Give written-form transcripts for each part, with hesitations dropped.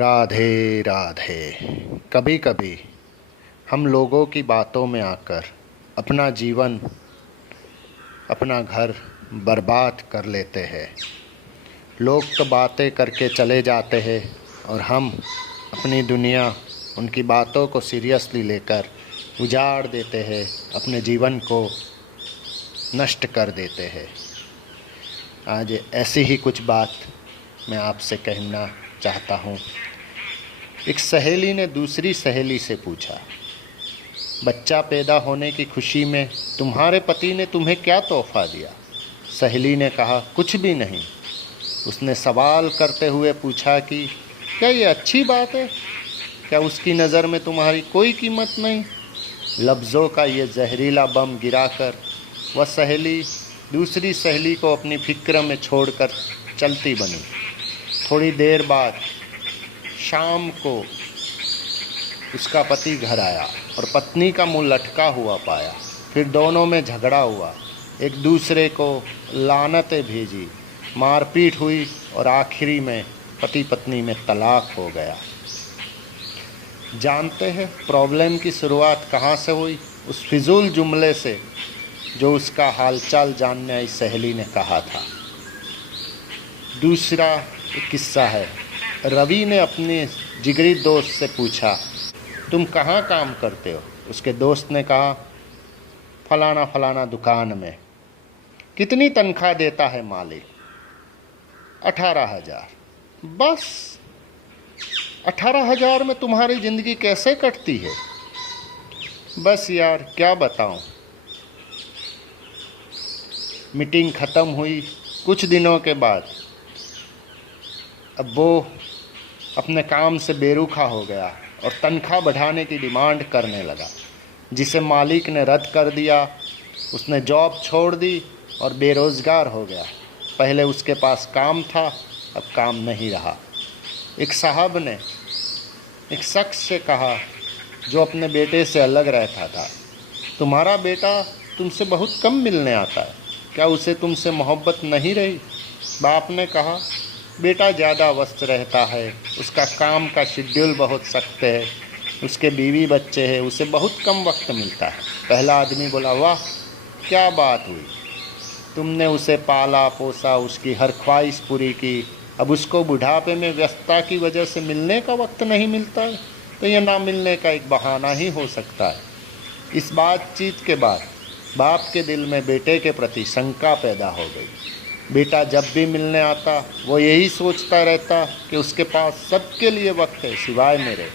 राधे राधे। कभी कभी हम लोगों की बातों में आकर अपना जीवन, अपना घर बर्बाद कर लेते हैं। लोग तो बातें करके चले जाते हैं और हम अपनी दुनिया उनकी बातों को सीरियसली लेकर उजाड़ देते हैं, अपने जीवन को नष्ट कर देते हैं। आज ऐसी ही कुछ बात मैं आपसे कहना चाहता हूँ। एक सहेली ने दूसरी सहेली से पूछा, बच्चा पैदा होने की खुशी में तुम्हारे पति ने तुम्हें क्या तोहफा दिया? सहेली ने कहा, कुछ भी नहीं। उसने सवाल करते हुए पूछा कि क्या ये अच्छी बात है? क्या उसकी नज़र में तुम्हारी कोई कीमत नहीं? लफ्ज़ों का ये जहरीला बम गिराकर वह सहेली दूसरी सहेली को अपनी फिक्र में छोड़कर चलती बनी। थोड़ी देर बाद शाम को उसका पति घर आया और पत्नी का मुंह लटका हुआ पाया। फिर दोनों में झगड़ा हुआ, एक दूसरे को लानतें भेजी, मारपीट हुई और आखिरी में पति पत्नी में तलाक हो गया। जानते हैं प्रॉब्लम की शुरुआत कहाँ से हुई? उस फिजूल जुमले से जो उसका हालचाल जानने आई सहेली ने कहा था। दूसरा एक किस्सा है। रवि ने अपने जिगरी दोस्त से पूछा, तुम कहाँ काम करते हो? उसके दोस्त ने कहा, फलाना फलाना दुकान में। कितनी तनख्वाह देता है मालिक? 18,000। बस 18,000 में तुम्हारी ज़िंदगी कैसे कटती है? बस यार क्या बताऊं। मीटिंग ख़त्म हुई कुछ दिनों के बाद अब वो अपने काम से बेरुखा हो गया और तनख्वाह बढ़ाने की डिमांड करने लगा, जिसे मालिक ने रद्द कर दिया। उसने जॉब छोड़ दी और बेरोज़गार हो गया। पहले उसके पास काम था, अब काम नहीं रहा। एक साहब ने एक शख्स से कहा जो अपने बेटे से अलग रहता था, तुम्हारा बेटा तुमसे बहुत कम मिलने आता है, क्या उसे तुमसे मोहब्बत नहीं रही? बाप ने कहा, बेटा ज़्यादा व्यस्त रहता है, उसका काम का शेड्यूल बहुत सख्त है, उसके बीवी बच्चे हैं, उसे बहुत कम वक्त मिलता है। पहला आदमी बोला, वाह क्या बात हुई, तुमने उसे पाला पोसा, उसकी हर ख्वाहिश पूरी की, अब उसको बुढ़ापे में व्यस्तता की वजह से मिलने का वक्त नहीं मिलता है, तो यह ना मिलने का एक बहाना ही हो सकता है। इस बातचीत के बाद बाप के दिल में बेटे के प्रति शंका पैदा हो गई। बेटा जब भी मिलने आता वो यही सोचता रहता कि उसके पास सबके लिए वक्त है सिवाय मेरे।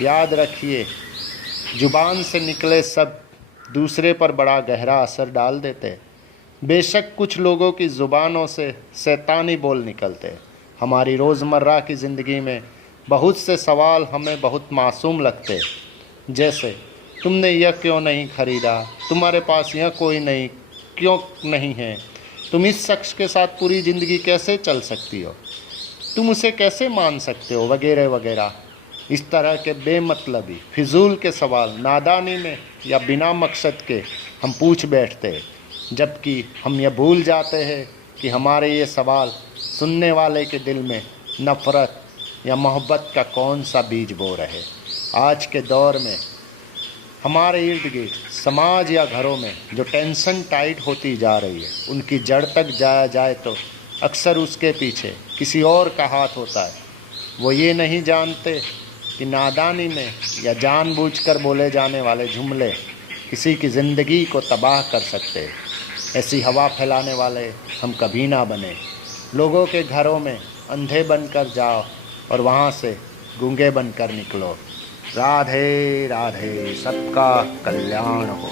याद रखिए, जुबान से निकले सब दूसरे पर बड़ा गहरा असर डाल देते। बेशक कुछ लोगों की ज़ुबानों से शैतानी बोल निकलते। हमारी रोज़मर्रा की ज़िंदगी में बहुत से सवाल हमें बहुत मासूम लगते, जैसे तुमने यह क्यों नहीं ख़रीदा? तुम्हारे पास यह कोई नहीं क्यों नहीं है? तुम इस शख्स के साथ पूरी ज़िंदगी कैसे चल सकती हो? तुम उसे कैसे मान सकते हो? वगैरह वगैरह। इस तरह के बेमतलबी फिजूल के सवाल नादानी में या बिना मकसद के हम पूछ बैठते हैं, जबकि हम यह भूल जाते हैं कि हमारे ये सवाल सुनने वाले के दिल में नफ़रत या मोहब्बत का कौन सा बीज बो रहे। आज के दौर में हमारे इर्द गिर्द समाज या घरों में जो टेंशन टाइट होती जा रही है, उनकी जड़ तक जाया जाए तो अक्सर उसके पीछे किसी और का हाथ होता है। वो ये नहीं जानते कि नादानी में या जानबूझकर बोले जाने वाले जुमले किसी की ज़िंदगी को तबाह कर सकते हैं। ऐसी हवा फैलाने वाले हम कभी ना बने। लोगों के घरों में अंधे बनकर जाओ और वहाँ से गूंगे बनकर निकलो। राधे राधे। सबका कल्याण हो।